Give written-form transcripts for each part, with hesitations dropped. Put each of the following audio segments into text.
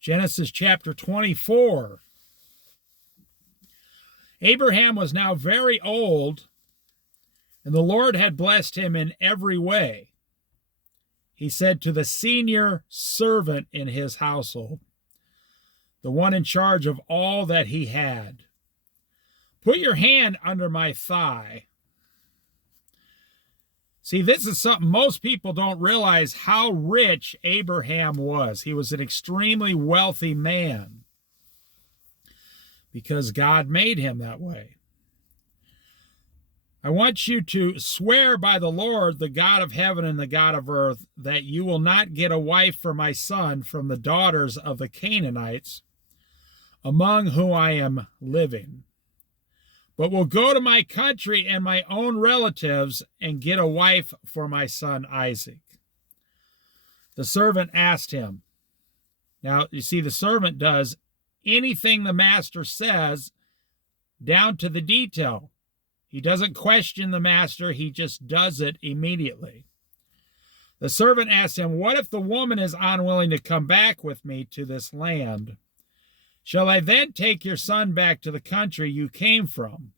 Genesis chapter 24. Abraham was now very old, and the Lord had blessed him in every way. He said to the senior servant in his household, the one in charge of all that he had, "Put your hand under my thigh." See, this is something most people don't realize how rich Abraham was. He was an extremely wealthy man because God made him that way. "I want you to swear by the Lord, the God of heaven and the God of earth, that you will not get a wife for my son from the daughters of the Canaanites, among whom I am living, but will go to my country and my own relatives and get a wife for my son Isaac." The servant asked him. Now, you see, the servant does anything the master says down to the detail. He doesn't question the master, he just does it immediately. The servant asked him, "What if the woman is unwilling to come back with me to this land? Shall I then take your son back to the country you came from?"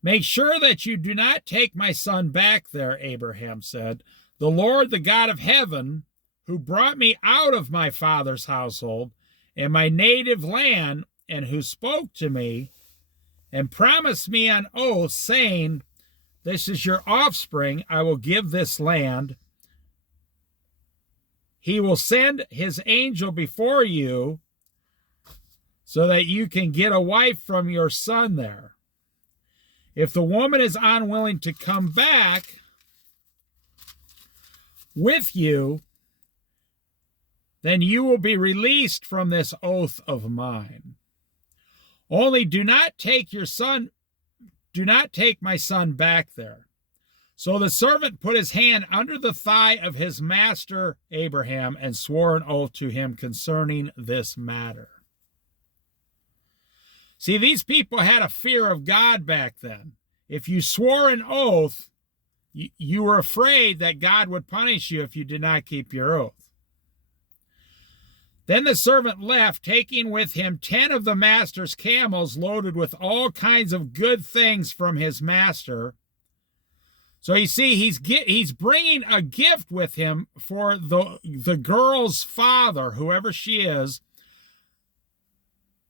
"Make sure that you do not take my son back there," Abraham said. "The Lord, the God of heaven, who brought me out of my father's household and my native land, and who spoke to me and promised me on oath, saying, 'This is your offspring, I will give this land.' He will send his angel before you so that you can get a wife from your son there. If the woman is unwilling to come back with you, then you will be released from this oath of mine. Only do not take my son back there." So the servant put his hand under the thigh of his master Abraham and swore an oath to him concerning this matter. See, these people had a fear of God back then. If you swore an oath, you were afraid that God would punish you if you did not keep your oath. Then the servant left, taking with him 10 of the master's camels loaded with all kinds of good things from his master. So you see, he's bringing a gift with him for the girl's father, whoever she is.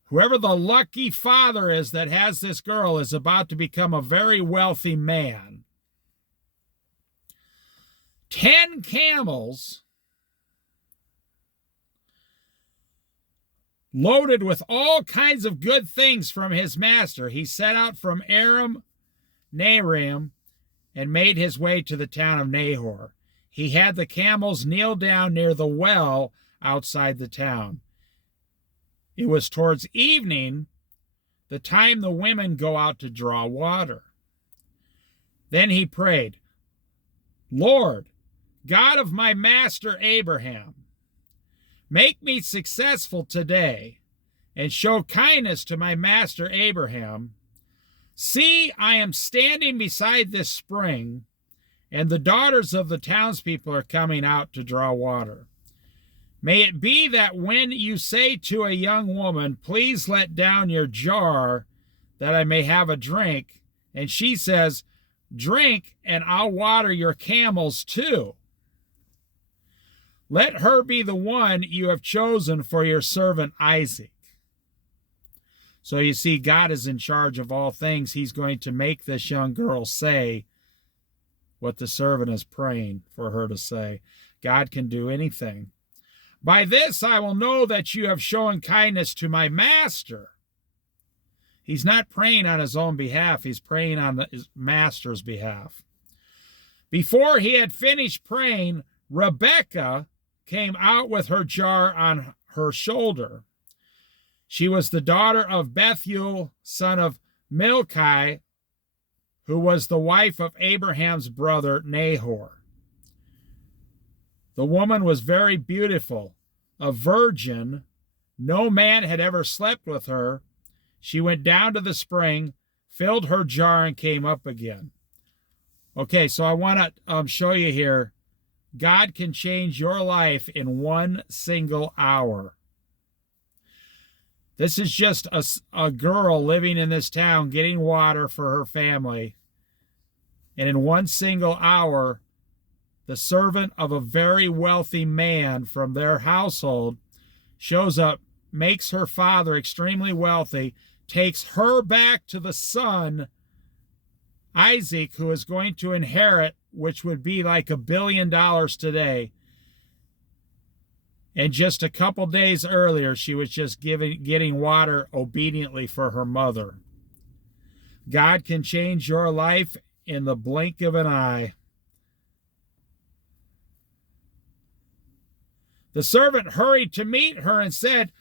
Whoever the lucky father is that has this girl is about to become a very wealthy man. 10 camels loaded with all kinds of good things from his master. He set out from Aram Naharaim and made his way to the town of Nahor. He had the camels kneel down near the well outside the town. It was towards evening, the time the women go out to draw water. Then he prayed, "Lord, God of my master Abraham, make me successful today and show kindness to my master Abraham. See, I am standing beside this spring, and the daughters of the townspeople are coming out to draw water. May it be that when you say to a young woman, 'Please let down your jar that I may have a drink,' and she says, 'Drink, and I'll water your camels too.' Let her be the one you have chosen for your servant Isaac." So you see, God is in charge of all things. He's going to make this young girl say what the servant is praying for her to say. God can do anything. "By this I will know that you have shown kindness to my master." He's not praying on his own behalf. He's praying on his master's behalf. Before he had finished praying, Rebekah came out with her jar on her shoulder. She was the daughter of Bethuel, son of Milcah, who was the wife of Abraham's brother Nahor. The woman was very beautiful, a virgin. No man had ever slept with her. She went down to the spring, filled her jar, and came up again. Okay, so I want to show you here God can change your life in one single hour. This is just a girl living in this town getting water for her family. And in one single hour, the servant of a very wealthy man from their household shows up, makes her father extremely wealthy, takes her back to the son, Isaac, who is going to inherit, which would be like $1 billion today. And just a couple days earlier, she was just getting water obediently for her mother. God can change your life in the blink of an eye. The servant hurried to meet her and said,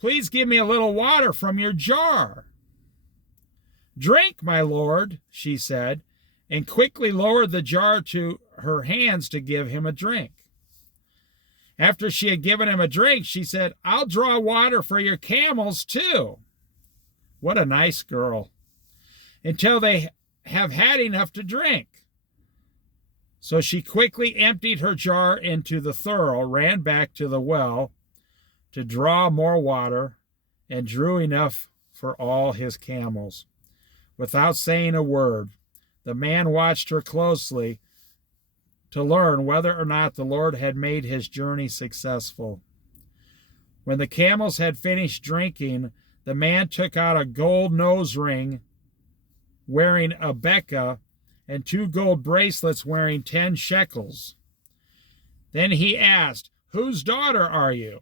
"Please give me a little water from your jar." "Drink, my lord," she said, and quickly lowered the jar to her hands to give him a drink. After she had given him a drink, she said, "I'll draw water for your camels too." What a nice girl. "Until they have had enough to drink." So she quickly emptied her jar into the thurl, ran back to the well to draw more water, and drew enough for all his camels. Without saying a word, the man watched her closely to learn whether or not the Lord had made his journey successful. When the camels had finished drinking, the man took out a gold nose ring wearing a beka and 2 gold bracelets wearing 10 shekels. Then he asked, "Whose daughter are you?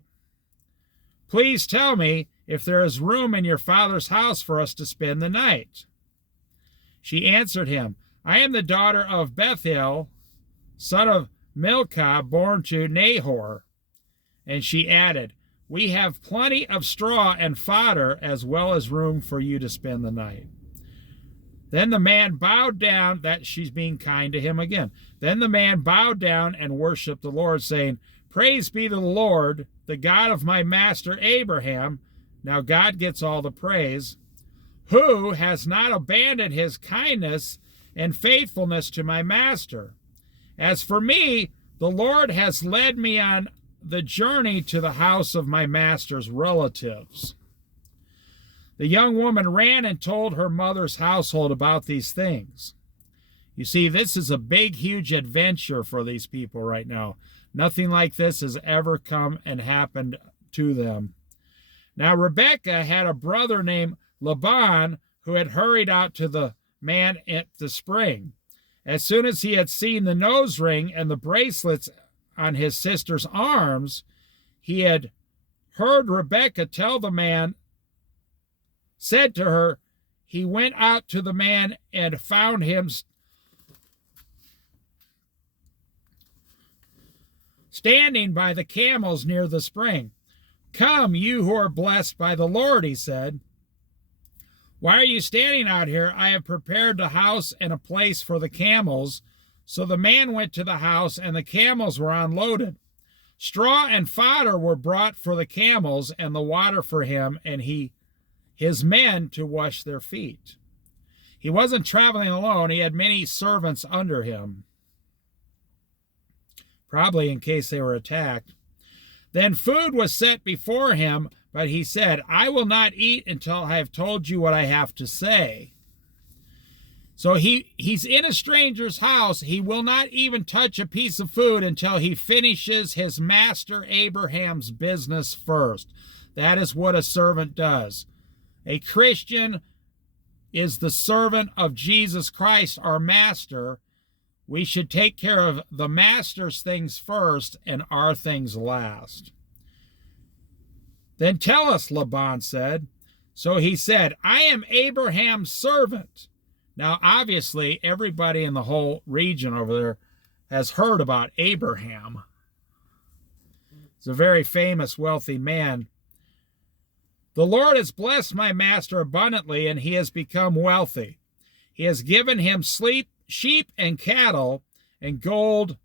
Please tell me if there is room in your father's house for us to spend the night." She answered him, "I am the daughter of Bethuel, son of Milcah, born to Nahor." And she added, "We have plenty of straw and fodder, as well as room for you to spend the night." Then the man bowed down, that she's being kind to him again. Then the man bowed down and worshiped the Lord, saying, "Praise be to the Lord, the God of my master Abraham." Now God gets all the praise. "Who has not abandoned his kindness and faithfulness to my master. As for me, the Lord has led me on the journey to the house of my master's relatives." The young woman ran and told her mother's household about these things. You see, this is a big, huge adventure for these people right now. Nothing like this has ever come and happened to them. Now, Rebekah had a brother named Laban who had hurried out to the man at the spring. As soon as he had seen the nose ring and the bracelets on his sister's arms, he had heard Rebekah tell the man, said to her, he went out to the man and found him standing by the camels near the spring. "Come, you who are blessed by the Lord," he said. "Why are you standing out here? I have prepared a house and a place for the camels." So the man went to the house, and the camels were unloaded. Straw and fodder were brought for the camels, and the water for him and his men to wash their feet. He wasn't traveling alone. He had many servants under him, probably in case they were attacked. Then food was set before him, but he said, "I will not eat until I have told you what I have to say." So he's in a stranger's house. He will not even touch a piece of food until he finishes his master Abraham's business first. That is what a servant does. A Christian is the servant of Jesus Christ, our master. We should take care of the master's things first and our things last. "Then tell us," Laban said. So he said, "I am Abraham's servant." Now, obviously, everybody in the whole region over there has heard about Abraham. He's a very famous, wealthy man. "The Lord has blessed my master abundantly, and he has become wealthy. He has given him sheep and cattle, and gold,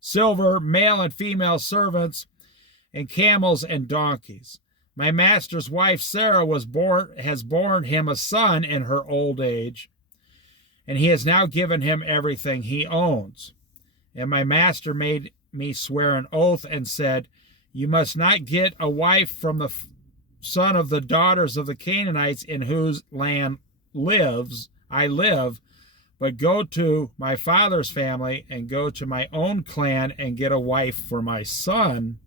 silver, male and female servants, and camels and donkeys. My master's wife Sarah has borne him a son in her old age, and he has now given him everything he owns." And my master made me swear an oath and said, You must not get a wife from the son of the daughters of the Canaanites in whose land I live, but go to my father's family and go to my own clan and get a wife for my son.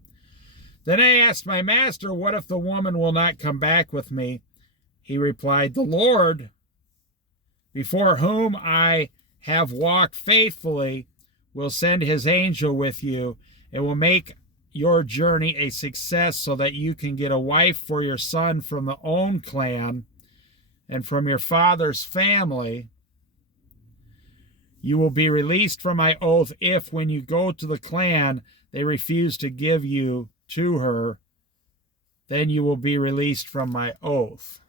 Then I asked my master, What if the woman will not come back with me? He replied, The Lord, before whom I have walked faithfully, will send his angel with you and will make your journey a success so that you can get a wife for your son from the own clan and from your father's family. You will be released from my oath if, when you go to the clan, they refuse to give you to her. Then you will be released from my oath.